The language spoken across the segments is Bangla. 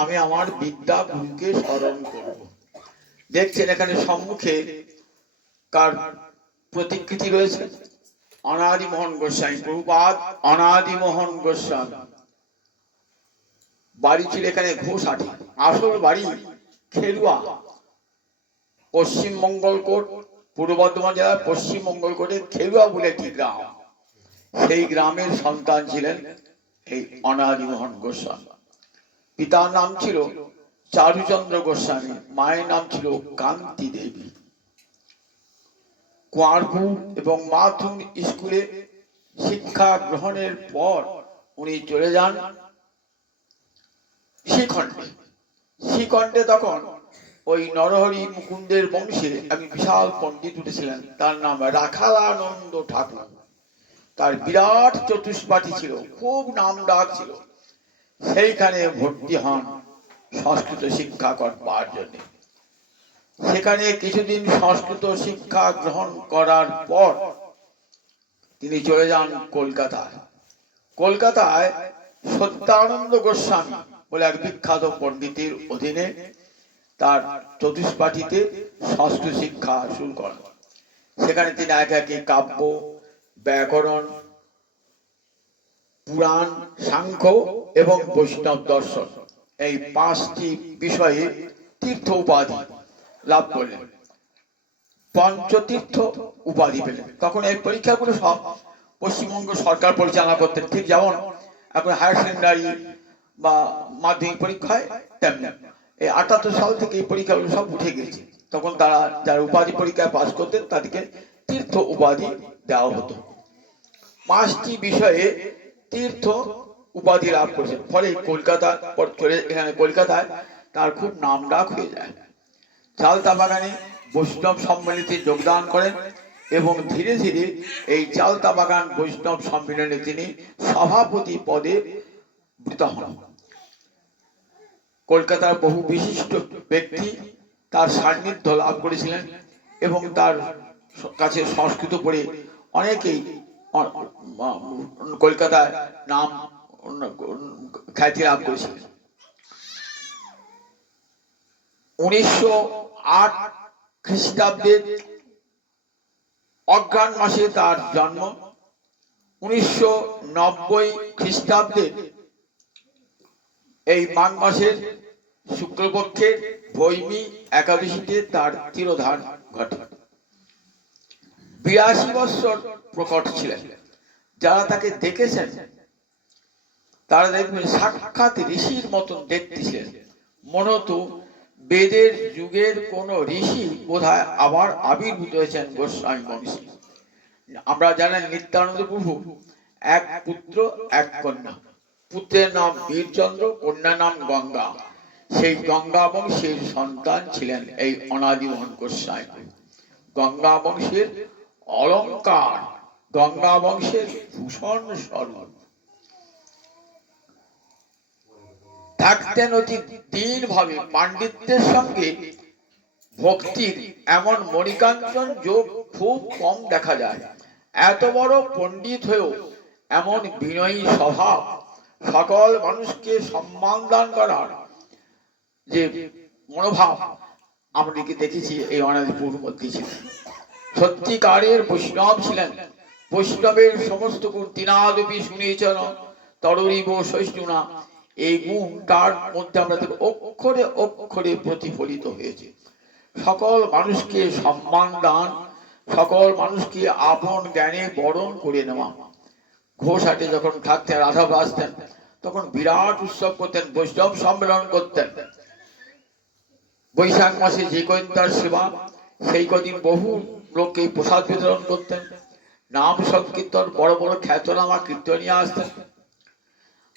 আমি আমার বিদ্যা গুরুকে স্মরণ করব। দেখছেন এখানে সম্মুখে কার প্রতিকৃতি রয়েছে? অনাদি মোহন গোস্বামী, প্রভুপাদ অনাদি মোহন গোস্বামী। বাড়ি ছিল এখানে ঘোষাটি, আসল বাড়ি খেলুয়া পশ্চিম মঙ্গলকোট পূর্ব বর্ধমান জেলার পশ্চিম মঙ্গলকোটে খেলুয়া বলে একটি গ্রাম। সেই গ্রামের সন্তান ছিলেন এই অনাদিমোহন গোস্বামী। পিতার নাম ছিল চারুচন্দ্র গোস্বামী, মায়ের নাম ছিল কান্তি দেবী। কোয়ারপুর এবং মাথুন স্কুলে শিক্ষা গ্রহণের পর উনি চলে যান শ্রীখণ্ডে শ্রীখণ্ডে তখন ওই নরহরি মুকুন্দের বংশে এক বিশাল পণ্ডিত উঠেছিলেন, তার নাম রাখালানন্দ ঠাকুর। তার বিরাট চতুষ্পাঠী ছিল, খুব নাম ডাক ছিল। সেইখানে ভর্তি হন সংস্কৃত শিক্ষা করবার জন্য। সেখানে কিছুদিন সংস্কৃত শিক্ষা গ্রহণ করার পর তিনি চলে যান কলকাতায়। কলকাতায় সত্যানন্দ গোস্বামী বলে এক বিখ্যাত পণ্ডিতের অধীনে তার চতুষ্পাঠীতে সংস্কৃত শিক্ষা শুরু করেন। সেখানে তিনি এক একে কাব্য, ব্যাকরণ, পুরাণ, সাংখ্য এবং বৈষ্ণব দর্শন। এই পাঁচটি বিষয়ে তীর্থ উপাধি লাভ করলেন। পঞ্চতীর্থ উপাধি পেলেন। তখন এই পরীক্ষাগুলো সব পশ্চিমবঙ্গ সরকার পরিচালনা করতেন। ঠিক যেমন এখন হায়ার সেকেন্ডারি বা মাধ্যমিক পরীক্ষায় তেমনি। এই আটাত্তর সাল থেকে এই পরীক্ষাগুলো সব উঠে গেছে। তখন তারা যারা উপাধি পরীক্ষায় পাশ করতেন, তাদেরকে তীর্থ উপাধি দেওয়া হতো। পাঁচটি বিষয়ে তীর্থ উপাধি লাভ করেছেন ফলে কলকাতা, পর চলে এখানে কলকাতায়, তার খুব নাম ডাক হয়ে যায়। চালতা বাগানে বৈষ্ণব সম্মেলনে যোগদান করেন এবং ধীরে ধীরে এই চালতা বাগান বৈষ্ণব সম্মেলনে তিনি সভাপতি পদে বৃত হন। কলকাতার বহু বিশিষ্ট ব্যক্তি তার সান্নিধ্য লাভ করেছিলেন এবং তার কাছে সংস্কৃত পড়ে অনেকেই কলকাতায় নাম খ্যাতি লাভ করেছিলেন। উনিশশো আট খ্রিস্টাব্দের অজ্ঞান মাসে তার জন্ম। উনিশশো নব্বই খ্রিস্টাব্দে এই মাঘ মাসের শুক্লপক্ষের ভৈমী একাদশীতে তার তিরোধান ঘটে। বিরাশি বৎসর প্রকট ছিলেন। যারা তাকে দেখেছেন তারা দেখবেন সাক্ষাৎ ঋষির মতন দেখতেছিলেন মনত বেদের যুগের কোন ঋষি বোধহয় আবার আবির্ভূত হয়েছেন গোস্বামী বংশী আমরা জানেন নিত্যানন্দ প্রভু এক পুত্র, এক কন্যা। পুত্রের নাম বীরচন্দ্র, কন্যার নাম গঙ্গা। সেই গঙ্গা বংশের সন্তান ছিলেন এই অনাদিমোহন গোস্বামী। গঙ্গা বংশের অলংকার গঙ্গা বংশের ভূষণ স্বরূপ। থাকতেন অতি দীন ভাবে পাণ্ডিত্যের সঙ্গে ভক্তির এমন মণিকাঞ্চন যোগ খুব কম দেখা যায়। এত বড় পণ্ডিত হয়েও এমন বিনয়ী স্বভাব সকল মানুষকে সম্মান দান করার যে মনোভাব আমরা দেখেছি এই অনাদিপুর মধ্যে ছিলেন সত্যিকারের বৈষ্ণব ছিলেন। বৈষ্ণবের সমস্ত গুণ তিনাদপি শুনিয়েছেন তররিব সহিষ্ণুনা এই গুণ তার মধ্যে আমরা অক্ষরে অক্ষরে প্রতিফলিত হয়েছে। সকল মানুষকে সম্মান দান, সকল মানুষকে আপন জ্ঞানে বরণ করে নেওয়া। ঘোষাটে যখন থাকতেন রাধব আসতেন, তখন বিরাট উৎসব করতেন, বৈষ্ণব সম্মেলন করতেন। বৈশাখ মাসে যে কদিন তার সেবা, সেই কদিন বহু লোককে প্রসাদ বিতরণ করতেন। নাম সংকীর্তন, বড় বড় খ্যাতনামা, কীর্তনিয়া আসতেন।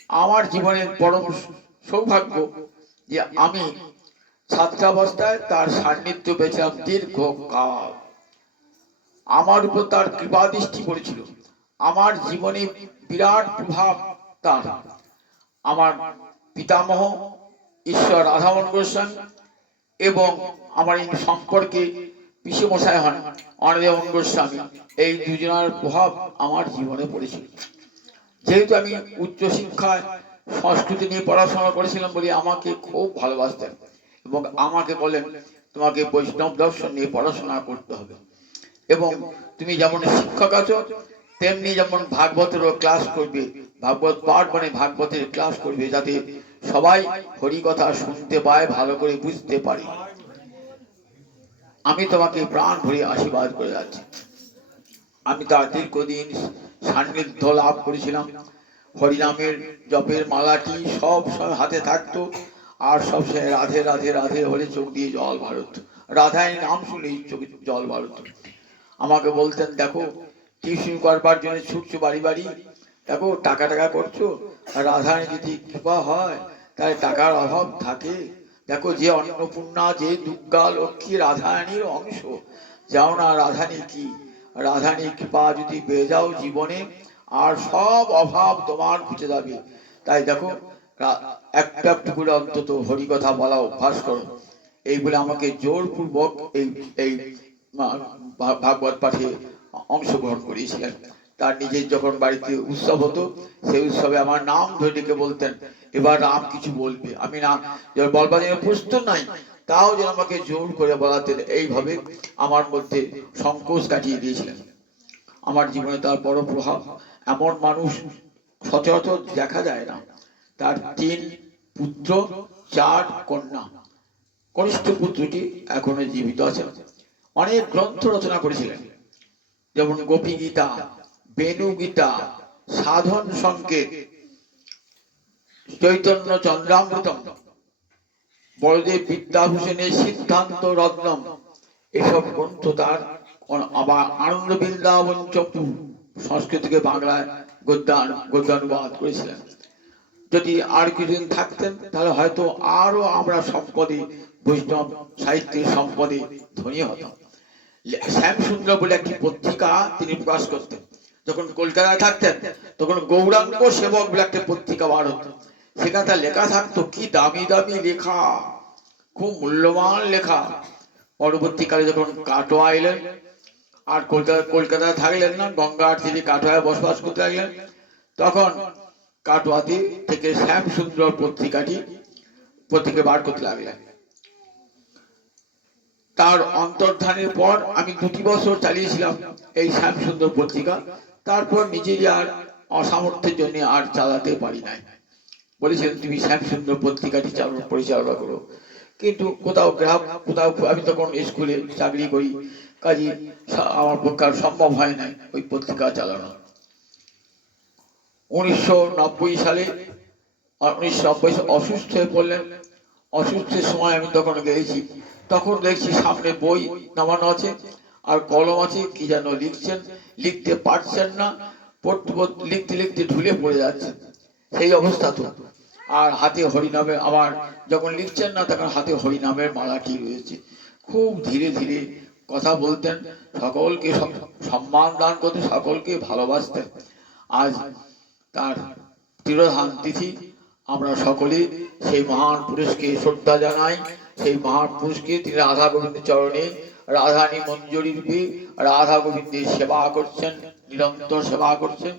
আমার জীবনের পরম সৌভাগ্য যে আমি ছাত্রাবস্থায় তার সান্নিধ্য পেয়েছিলাম দীর্ঘকাল। আমার উপর তার কৃপা দৃষ্টি পড়েছিল। আমার জীবনে বিরাট প্রভাব তার। আমার পিতামহ ঈশ্বর রাধামন গোস্বামী এবং আমার এই সম্পর্কে পিসেমশাই হন অনদেবন গোস্বামী। এই দুজনের প্রভাব আমার জীবনে পড়েছিল। যেহেতু আমি উচ্চ শিক্ষায় সংস্কৃতি নিয়ে পড়াশোনা করেছিলাম বলে আমাকে খুব ভালোবাসতেন এবং আমাকে বলেন, তোমাকে বৈষ্ণব দর্শন নিয়ে পড়াশোনা করতে হবে। এবং তুমি যেমন শিক্ষক আছো, তেমনি যেমন ভাগবতেরও ক্লাস করবে, ভাগবত পাঠ মানে ভাগবতের ক্লাস করবে, যাতে সবাই হরি কথা শুনতে পায়, ভালো করে বুঝতে পারে। আমি তোমাকে প্রাণ ভরে আশীর্বাদ করে যাচ্ছি। আমি তার দীর্ঘদিন সান্নিধ্য লাভ করেছিলাম। হরিনামের জপের মালাটি সব সময় হাতে থাকতো, আর সব সময় রাধে রাধে রাধে হলে চোখ দিয়ে জল ভারত রাধায় নাম শুনেই চোখে জল ভারত আমাকে বলতেন, দেখো, টিউশন করবার জন্য ছুটছো বাড়ি বাড়ি? দেখো, টাকা টাকা করছ? রাধায় যদি কৃপা হয়, তাহলে টাকার অভাব থাকে। দেখো, যে অন্নপূর্ণা, যে দুর্গা, লক্ষ্মী রাধারানীর অংশ। যাও না রাধানী কি রাধানী কৃপা যদি পেয়ে যাও জীবনে, আর সব অভাব তোমার ঘুচে যাবে। তাই দেখো একটা একটু করে অন্তত হরি কথা বলা অভ্যাস করো। এই বলে আমাকে জোরপূর্বক এই এই ভাগবত পাঠে অংশগ্রহণ করিয়েছিলেন। তার নিজের যখন বাড়িতে উৎসব হতো, সেই উৎসবে আমার নাম ধরে ডেকে বলতেন, এবার রাম কিছু বলবে। আমি না বলবার জন্য প্রস্তুত নাই। তাও যেন আমাকে জোর করে বলাতেন, এইভাবে আমার মধ্যে সংকোচ কাটিয়ে দিয়েছিলেন। আমার জীবনে তার বড় প্রভাব, এমন মানুষ সচরাচর দেখা যায় না। তার তিন পুত্র, চার কন্যা। কনিষ্ঠ পুত্রটি এখনও জীবিত আছে। অনেক গ্রন্থ রচনা করেছিলেন, যেমন গোপী গীতা বেনু গীতা সাধন সংকেত চৈতন্য চন্দ্রামৃতম বড়দেব বিদ্যাভূষণের সিদ্ধান্ত রত্নম। এসব গ্রন্থ তার আবার আনন্দ বৃন্দাবন চপু থেকে বাংলায় গদ্যান গদ্যানুবাদ করেছিলেন। যদি আর কিছুদিন থাকতেন, তাহলে হয়তো আরও আমরা সম্পদে, বৈষ্ণব সাহিত্যের সম্পদে ধনী হতাম। শ্যামসুন্দর বলে একটি পত্রিকা তিনি প্রকাশ করতেন। যখন কলকাতায় থাকতেন, তখন গৌরাঙ্গ সেবক বলে একটা পত্রিকা বার হতো। সেখানে লেখা থাকতো, কি দামি দামি লেখা, খুব মূল্যবান লেখা। পরবর্তীকালে যখন কাটোয়া এলেন, আর কলকাতা, কলকাতায় থাকলেন না গঙ্গার তীরে কাটোয়ায় বসবাস করতে লাগলেন তখন কাটোয়াতে থেকে শ্যামসুন্দর পত্রিকাটি, পত্রিকা বার করতে লাগলেন। তার অন্তর্ধানের পর আমি দুটি বছর চালিয়েছিলাম এই শ্যামসুন্দর পত্রিকা, তারপর নিজেরই আর অসামর্থ্যের জন্য আর চালাতে পারি নাই। বলেছিলেন তুমি শ্যামসুন্দর পত্রিকাটি চালনা পরিচালনা করো। কিন্তু কোথাও গ্রাহক, কোথাও আমি তখন স্কুলে চাকরি করি, কাজে আমার পক্ষে সম্ভব হয় না ওই পত্রিকা চালানো। উনিশশো নব্বই সালে উনিশশো অসুস্থ হয়ে পড়লেন। অসুস্থের সময় আমি তখন গেছি। তখন দেখছি সামনে বই নামানো আছে, আর কলম আছে, কি যেন লিখছেন, লিখতে পারছেন না পড়তে পড়তে লিখতে লিখতে ঢুলে পড়ে যাচ্ছেন সেই অবস্থা তো। আর হাতে হরিনামে আমার যখন লিখছেন না, তখন হাতে হরিনামের মালাটি রয়েছে। খুব ধীরে ধীরে কথা বলতেন, সকলকে সম- সম্মান দান করতে সকলকে ভালোবাসতেন। আজ তার তিরোধান তিথি, আমরা সকলে সেই মহান পুরুষকে শ্রদ্ধা জানাই। সেই মহান পুরুষকে তিনি রাধা গোবিন্দের চরণে রাধানী মঞ্জুরি রূপে রাধা গোবিন্দের সেবা করছেন, নিরন্তর সেবা করছেন।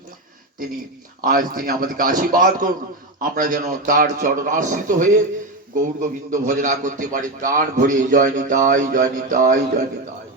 তিনি, আজ তিনি আমাদেরকে আশীর্বাদ করুন। আমরা যেন তার চরণাশ্রিত হয়ে গৌর গোবিন্দ ভজনা করতে পারি। প্রাণ ভরে, জয় নিতাই জয় নিতাই জয় নিতাই।